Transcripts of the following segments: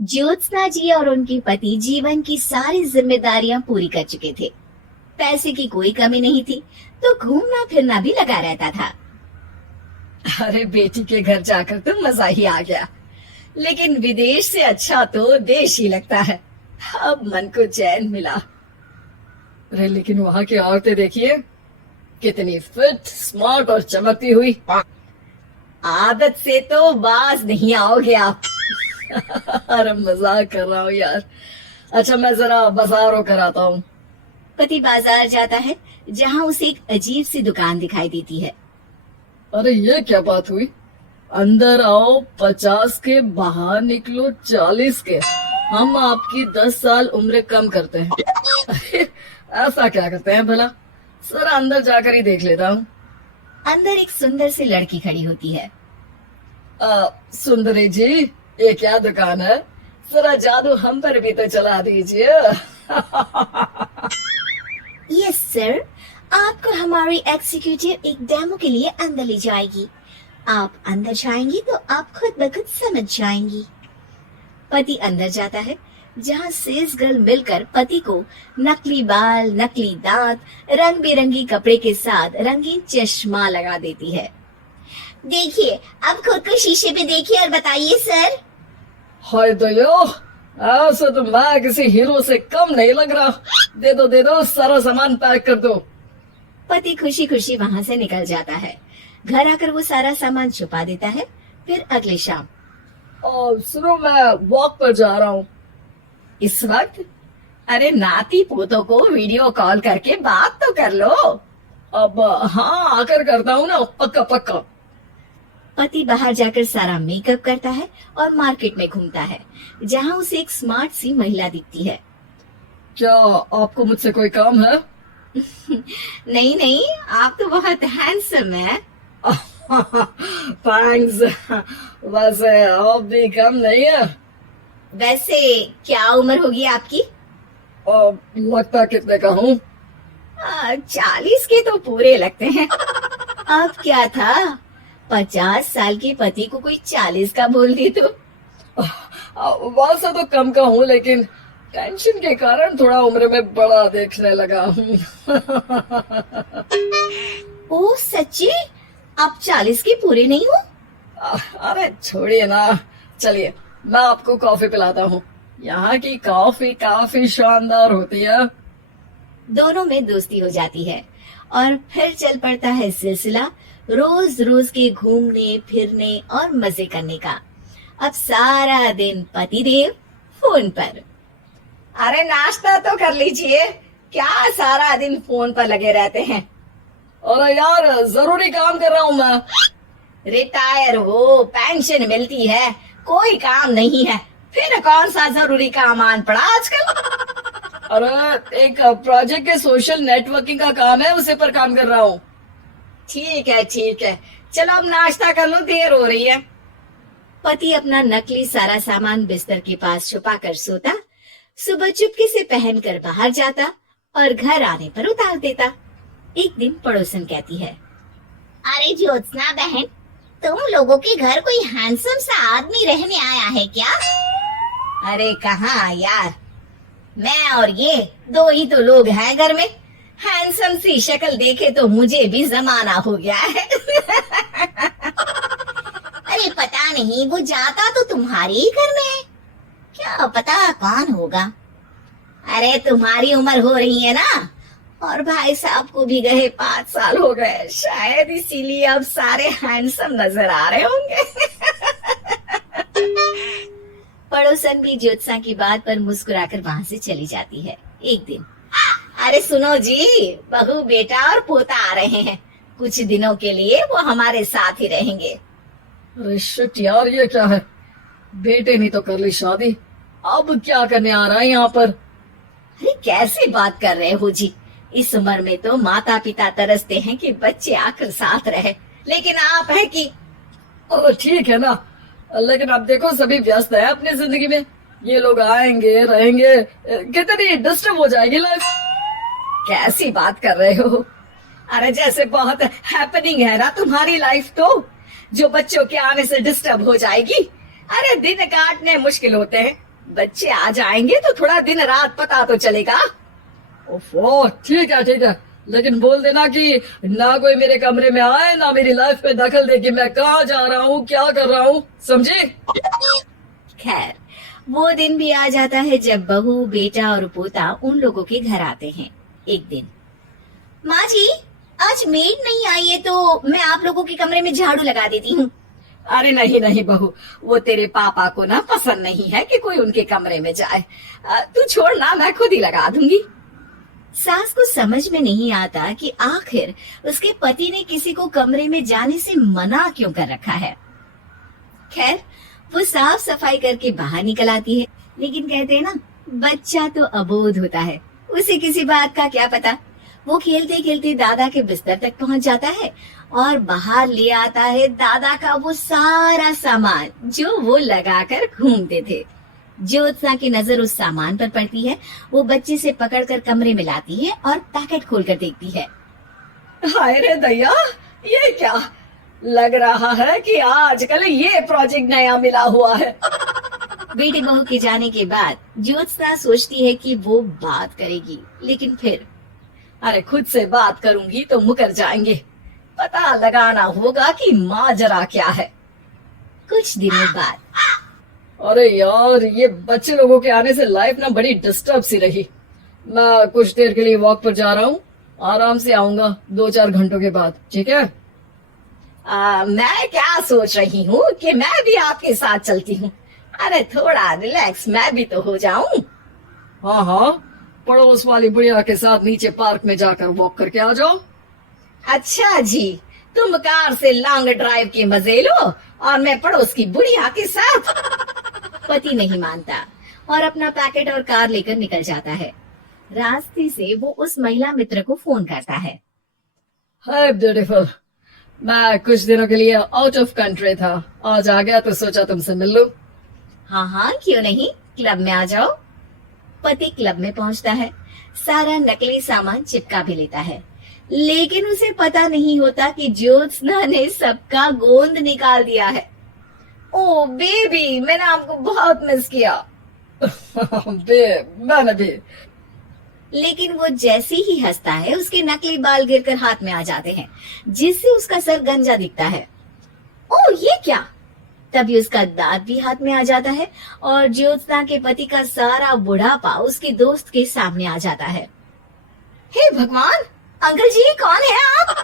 ज्योत्सना जी और उनके पति जीवन की सारी जिम्मेदारियां पूरी कर चुके थे। पैसे की कोई कमी नहीं थी, तो घूमना फिरना भी लगा रहता था। अरे बेटी के घर जाकर तो मजा ही आ गया, लेकिन विदेश से अच्छा तो देश ही लगता है। अब मन को चैन मिला। अरे लेकिन वहाँ की औरतें देखिए, कितनी फिट, स्मार्ट और चमकती हुई। आदत से तो बाज नहीं आओगे आप। अरे मजाक कर रहा हूँ यार। अच्छा मैं जरा बाजार होकर आता हूँ। पति बाजार जाता है, जहाँ उसे एक अजीब सी दुकान दिखाई देती है। अरे ये क्या बात हुई? अंदर आओ 50 के, बाहर निकलो 40 के। हम आपकी 10 साल उम्र कम करते हैं। अरे ऐसा क्या करते हैं भला? सर अंदर जाकर ही देख लेता हूँ। अंदर एक सुंदर सी लड़की खड़ी होती है। सुंदरी जी, ये क्या दुकान है? जरा जादू हम पर भी तो चला दीजिए। यस सर, आपको हमारी एग्जीक्यूटिव एक डेमो के लिए अंदर ले जाएगी। आप अंदर जाएंगी तो आप खुद ब खुद समझ जाएंगी। पति अंदर जाता है, जहाँ सेल्स गर्ल मिलकर पति को नकली बाल, नकली दांत, रंग बिरंगी कपड़े के साथ रंगीन चश्मा लगा देती है। देखिए, अब खुद को शीशे पे देखिए और बताइए सर। हाय दयो, ऐसा तो मैं किसी हीरो से कम नहीं लग रहा। दे दो, सारा सामान पैक कर दो। पति खुशी खुशी वहाँ से निकल जाता है। घर आकर वो सारा सामान छुपा देता है। फिर अगली शाम, सुनो मैं वॉक पर जा रहा हूँ। इस वक्त? अरे नाती पोतों को वीडियो कॉल करके बात तो कर लो। अब हाँ आकर करता हूँ ना, पक्का पक्का। पति बाहर जाकर सारा मेकअप करता है और मार्केट में घूमता है, जहाँ उसे एक स्मार्ट सी महिला दिखती है। क्या आपको मुझसे कोई काम है? नहीं नहीं, आप तो बहुत हैंडसम है। थैंक्स। वैसे आप भी कम नहीं है। वैसे क्या उम्र होगी आपकी? लगता कितने का हूँ? 40 के तो पूरे लगते हैं। अब क्या था, 50 साल के पति को कोई 40 का बोल दी तो। वैसे तो कम का हूँ, लेकिन टेंशन के कारण थोड़ा उम्र में बड़ा देखने लगा हूँ। ओह सच्ची? आप 40 के पूरे नहीं हो? अरे छोड़िए ना, चलिए मैं आपको कॉफी पिलाता हूँ। यहाँ की कॉफी काफी शानदार होती है। दोनों में दोस्ती हो जाती है और फिर चल पड़ता है सिलसिला रोज रोज के घूमने फिरने और मजे करने का। अब सारा दिन पतिदेव फोन पर। अरे नाश्ता तो कर लीजिए, क्या सारा दिन फोन पर लगे रहते हैं? अरे यार जरूरी काम कर रहा हूँ मैं। रिटायर हो, पेंशन मिलती है, कोई काम नहीं है, फिर कौन सा जरूरी काम आन पड़ा आजकल? अरे एक प्रोजेक्ट के सोशल नेटवर्किंग का काम है, उसे पर काम कर रहा हूँ। ठीक है चलो अब नाश्ता कर लो, देर हो रही है। पति अपना नकली सारा सामान बिस्तर के पास छुपा कर सोता, सुबह चुपके से पहनकर बाहर जाता और घर आने पर उतार देता। एक दिन पड़ोसन कहती है, अरे ज्योत्सना बहन, तुम लोगों के घर कोई हैंडसम सा आदमी रहने आया है क्या? अरे कहाँ यार, मैं और ये दो ही तो लोग हैं घर में। हैंडसम सी शक्ल देखे तो मुझे भी जमाना हो गया है। अरे पता नहीं, वो जाता तो तुम्हारे ही घर में है, क्या पता कौन होगा। अरे तुम्हारी उम्र हो रही है ना, और भाई साहब को भी गए 5 साल हो गए, शायद इसीलिए अब सारे हैंडसम नजर आ रहे होंगे। पड़ोसन भी ज्योत्सना की बात पर मुस्कुराकर वहाँ से चली जाती है। एक दिन, अरे सुनो जी, बहू बेटा और पोता आ रहे हैं, कुछ दिनों के लिए वो हमारे साथ ही रहेंगे। अरे शिट यार, ये क्या है? बेटे ने तो कर ली शादी, अब क्या करने आ रहा है यहाँ पर? अरे कैसी बात कर रहे हो जी, इस उम्र में तो माता पिता तरसते हैं कि बच्चे आकर साथ रहे, लेकिन आप है कि। अरे ठीक है ना, लेकिन अब देखो सभी व्यस्त है अपनी जिंदगी में। ये लोग आएंगे रहेंगे, कितनी डिस्टर्ब हो जाएगी लाइफ। कैसी बात कर रहे हो? अरे जैसे बहुत हैपनिंग है ना तुम्हारी लाइफ, तो जो बच्चों के आने से डिस्टर्ब हो जाएगी। अरे दिन काटने मुश्किल होते हैं, बच्चे आ जाएंगे तो थोड़ा दिन रात पता तो चलेगा। ओफो, ठीक है, लेकिन बोल देना कि ना कोई मेरे कमरे में आए, ना मेरी लाइफ में दखल दे कि मैं कहाँ जा रहा हूँ, क्या कर रहा हूँ, समझे? खैर, वो दिन भी आ जाता है जब बहू, बेटा और पोता उन लोगों के घर आते हैं। एक दिन, माँ जी, आज मेड नहीं आई है तो मैं आप लोगों के कमरे में झाड़ू लगा देती हूँ। अरे नहीं बहू, वो तेरे पापा को ना पसंद नहीं है कि कोई उनके कमरे में जाए। तू छोड़ ना, मैं खुद ही लगा दूंगी। सास को समझ में नहीं आता कि आखिर उसके पति ने किसी को कमरे में जाने से मना क्यों कर रखा है। खैर, वो साफ सफाई करके बाहर निकल आती है, लेकिन कहते हैं ना, बच्चा तो अबोध होता है, उसे किसी बात का क्या पता। वो खेलते खेलते दादा के बिस्तर तक पहुंच जाता है और बाहर ले आता है दादा का वो सारा सामान जो वो लगाकर घूमते थे। ज्योत्सना की नजर उस सामान पर पड़ती है। वो बच्चे से पकड़कर कमरे में लाती है और पैकेट खोलकर देखती है। हाय रे दैया, ये क्या? लग रहा है कि आजकल ये प्रोजेक्ट नया मिला हुआ है। बेटी बहू के जाने के बाद ज्योत्सना सोचती है कि वो बात करेगी, लेकिन फिर अरे खुद से बात करूंगी तो मुकर जाएंगे। पता लगाना होगा कि माजरा क्या है। कुछ दिनों बाद, अरे यार, ये बच्चे लोगों के आने से लाइफ ना बड़ी डिस्टर्ब सी रही। मैं कुछ देर के लिए वॉक पर जा रहा हूँ, आराम से आऊंगा 2-4 घंटों के बाद, ठीक है? मैं क्या सोच रही हूँ कि मैं भी आपके साथ चलती हूँ। अरे थोड़ा रिलैक्स मैं भी तो हो जाऊं। हाँ, पड़ोस वाली बुढ़िया के साथ नीचे पार्क में जाकर वॉक करके आ जाओ। अच्छा जी, तुम कार से लॉन्ग ड्राइव के मजे लो और मैं पड़ोस की बुढ़िया के साथ। पति नहीं मानता और अपना पैकेट और कार लेकर निकल जाता है। रास्ते से वो उस महिला मित्र को फोन करता है। हाय ब्यूटीफुल, मैं कुछ दिनों के लिए आउट ऑफ कंट्री था, आज आ गया तो सोचा तुमसे मिल लूं। हाँ, क्यों नहीं, क्लब में आ जाओ। पति क्लब में पहुंचता है, सारा नकली सामान चिपका भी लेता है, लेकिन उसे पता नहीं होता कि ज्योत्सना ने सबका गोंद निकाल दिया है। ओ बेबी, मैंने आपको बहुत मिस किया। मैंने भी। लेकिन वो जैसे ही हंसता है, उसके नकली बाल गिरकर हाथ में आ जाते हैं, जिससे उसका सर गंजा दिखता है। ओ ये क्या? तभी उसका दांत भी हाथ में आ जाता है और ज्योत्सना के पति का सारा बुढ़ापा उसके दोस्त के सामने आ जाता है। हे भगवान, अंकल जी, कौन है आप?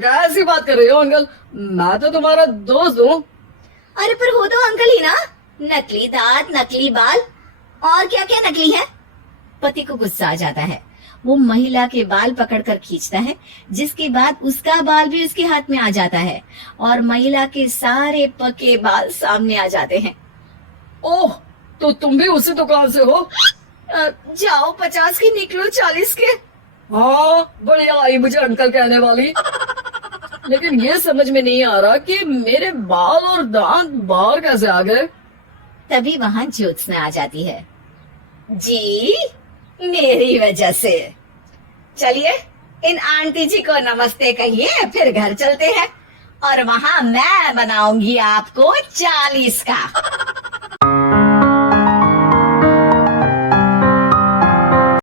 कैसी बात कर रही हो अंकल? मैं तो तुम्हारा दोस्त हूँ। अरे पर हो तो अंकल ही ना। नकली दांत, नकली बाल और क्या क्या नकली है। पति को गुस्सा आ जाता है। वो महिला के बाल पकड़कर खींचता है, जिसके बाद उसका बाल भी उसके हाथ में आ जाता है और महिला के सारे पके बाल सामने आ जाते हैं। ओह, तो तुम भी उसी दुकान से हो? जाओ 50 के निकलो 40 के। हाँ, बढ़िया आई मुझे अंकल कहने वाली। लेकिन ये समझ में नहीं आ रहा कि मेरे बाल और दांत बाहर कैसे आ गए। तभी वहाँ ज्योत्सना आ जाती है। जी, मेरी वजह से। चलिए इन आंटी जी को नमस्ते कहिए, फिर घर चलते हैं और वहाँ मैं बनाऊंगी आपको 40 का।